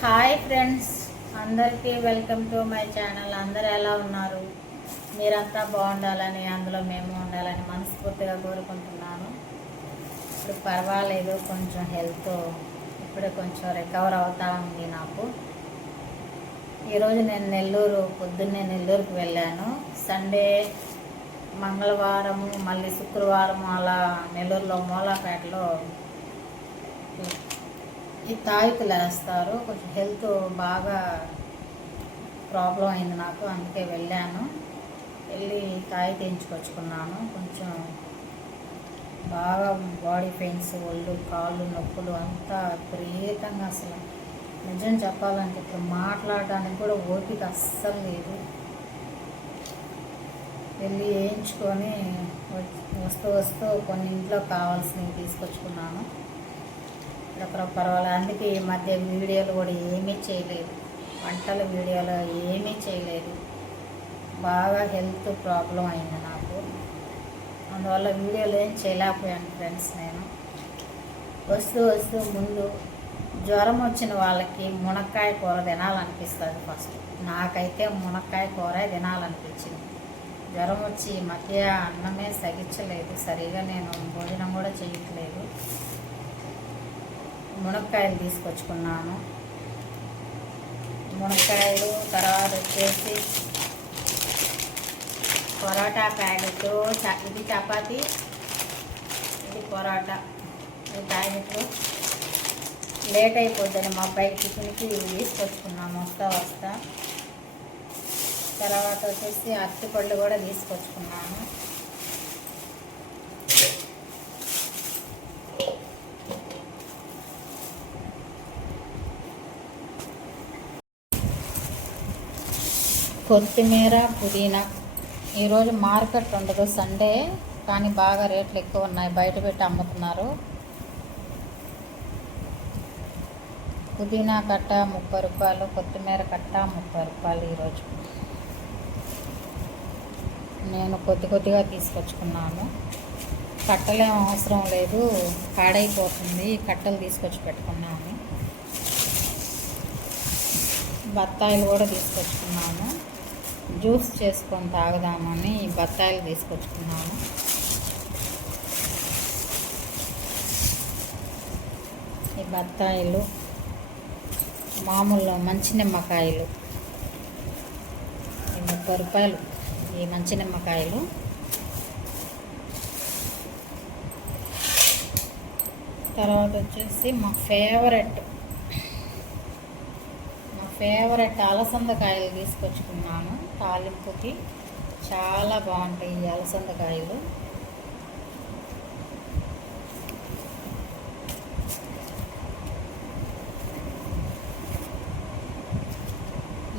Hi friends అందరికీ welcome to my channel. అందరు ఎలా ఉన్నారు? మీరంతా బాగుండాలని అందులో మేము ఉండాలని మనస్ఫూర్తిగా కోరుకుంటున్నాను. ఇప్పుడు పర్వాలేదు కొంచెం హెల్త్ ఇప్పుడే కొంచెం రికవర్ అవుతా ఉంది నాకు. ఈరోజు నేను నెల్లూరు పొద్దున్నే నెల్లూరుకు వెళ్ళాను. సండే మంగళవారము మళ్ళీ శుక్రవారం అలా నెల్లూరులో మూలాపేటలో ఈ తాయితులు వేస్తారు కొంచెం హెల్త్ బాగా ప్రాబ్లం అయింది నాకు. అందుకే వెళ్ళాను. వెళ్ళి తాయి తెంచుకొచ్చుకున్నాను. కొంచెం బాగా బాడీ పెయిన్స్ ఒళ్ళు కాళ్ళు నొప్పులు అంతా విపరీతంగా అసలు. నిజం చెప్పాలంటే ఇప్పుడు మాట్లాడడానికి కూడా ఓపిక అస్సలు లేదు. వెళ్ళి వేయించుకొని వస్తూ వస్తూ కొన్ని ఇంట్లో కావాల్సినవి తీసుకొచ్చుకున్నాను. పర్వాలేదు అందుకే ఈ మధ్య వీడియోలు కూడా ఏమీ చేయలేదు. వంటల వీడియోలు ఏమీ చేయలేదు. బాగా హెల్త్ ప్రాబ్లం అయింది నాకు. అందువల్ల వీడియోలు ఏం చేయలేకపోయాను ఫ్రెండ్స్ నేను. వస్తూ వస్తూ ముందు జ్వరం వచ్చిన వాళ్ళకి మునక్కాయ కూర తినాలనిపిస్తుంది ఫస్ట్. నాకైతే మునక్కాయ కూర తినాలనిపించింది. జ్వరం వచ్చి మధ్య అన్నమే సగించలేదు సరిగా నేను భోజనం కూడా చేయట్లేదు. మునక్కాయలు తీసుకొచ్చుకున్నాను. మునక్కాయలు తర్వాత వచ్చేసి పొరాటా ప్యాకెట్ చ- ఇది చపాతి ఇది పొరాటా ఇది ప్యాకెట్లు లేట్ అయిపోద్దని మా అబ్బాయి టిఫిన్కి ఇవి తీసుకొచ్చుకున్నాము వస్తా వస్తా. తర్వాత వచ్చేసి అరటిపళ్ళు కూడా తీసుకొచ్చుకున్నాను. కొత్తిమీర పుదీనా. ఈరోజు మార్కెట్ ఉండదు సండే. కానీ బాగా రేట్లు ఎక్కువ ఉన్నాయి. బయట పెట్టి అమ్ముతున్నారు. పుదీనా కట్ట ముప్పై రూపాయలు కొత్తిమీర కట్ట ముప్పై రూపాయలు ఈరోజు నేను కొద్ది కొద్దిగా తీసుకొచ్చుకున్నాను. కట్టలేం అవసరం లేదు. పాడైపోతుంది. కట్టలు తీసుకొచ్చి పెట్టుకున్నాను. బత్తాయిలు కూడా తీసుకొచ్చుకున్నాను. జ్యూస్ చేసుకొని తాగుదామని ఈ బత్తాయిలు తీసుకొచ్చుకున్నాను. ఈ బత్తాయిలు మామూలు మంచి నిమ్మకాయలు. ఈ ముప్పై రూపాయలు ఈ మంచి నిమ్మకాయలు. తర్వాత వచ్చేసి మా ఫేవరెట్ ఫేవరెట్ అలసందకాయలు తీసుకొచ్చుకున్నాను. తాలింపుకి చాలా బాగుంటాయి ఈ అలసందకాయలు.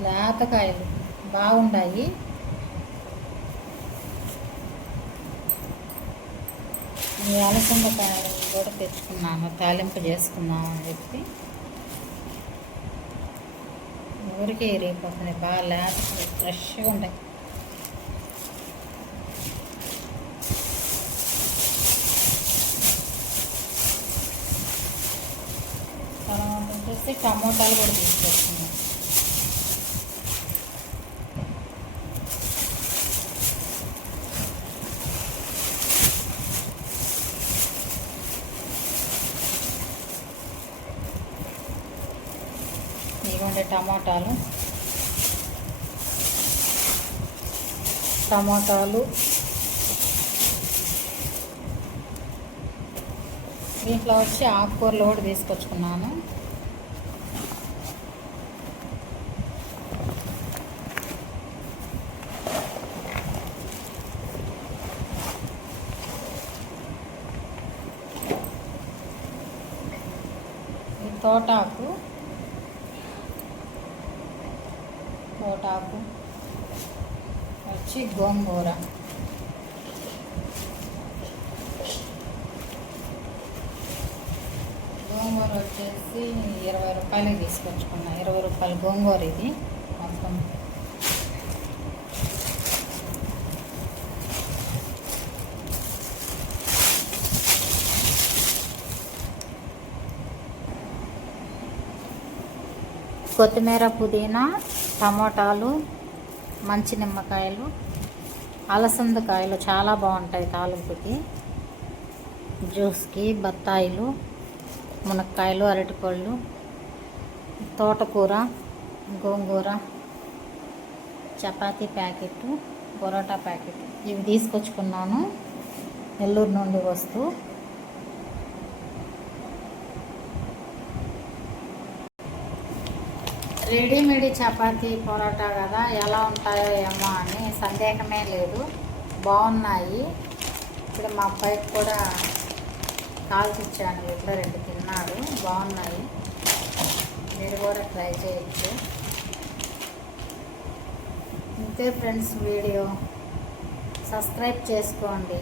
లేతకాయలు బాగుంటాయి ఈ అలసందకాయలు కూడా తెచ్చుకున్నాను తాలింపు చేసుకుందాం అని చెప్పి. ఊరికే ఇరిగిపోతుంది. బాగా లేత ఫ్రెష్గా ఉంటాయి. తర్వాత వచ్చేసి టమోటాలు కూడా తీసుకొచ్చుకున్నాం ఇవ్వండి టమాటాలు. టమాటాలు. దీంట్లో వచ్చి ఆకుకూరలు కూడా తీసుకొచ్చుకున్నాను. ఈ తోటాకు తోటాకు వచ్చి గోంగూర. గోంగూర వచ్చేసి ఇరవై రూపాయలు తీసుకొచ్చుకున్నా. ఇరవై రూపాయలు గోంగూర ఇది మొత్తం. కొత్తిమీర పుదీనా టమోటాలు మంచి నిమ్మకాయలు అలసందకాయలు చాలా బాగుంటాయి తాలింపుకి. జ్యూస్కి బత్తాయిలు మునక్కాయలు అరటిపళ్ళు తోటకూర గోంగూర చపాతీ ప్యాకెట్ పొరోటా ప్యాకెట్. ఇవి తీసుకొచ్చుకున్నాను నెల్లూరు నుండి వస్తూ. రెడీమేడ్ చపాతీ పొరోటా కదా ఎలా ఉంటాయో ఏమో అని సందేహమే లేదు. బాగున్నాయి. ఇప్పుడు మా అబ్బాయికి కూడా కాల్చిచ్చాను వీటిలో రెండు తిన్నాడు. బాగున్నాయి. మీరు కూడా ట్రై చేయొచ్చు. ఇంతే ఫ్రెండ్స్ వీడియో. సబ్స్క్రైబ్ చేసుకోండి.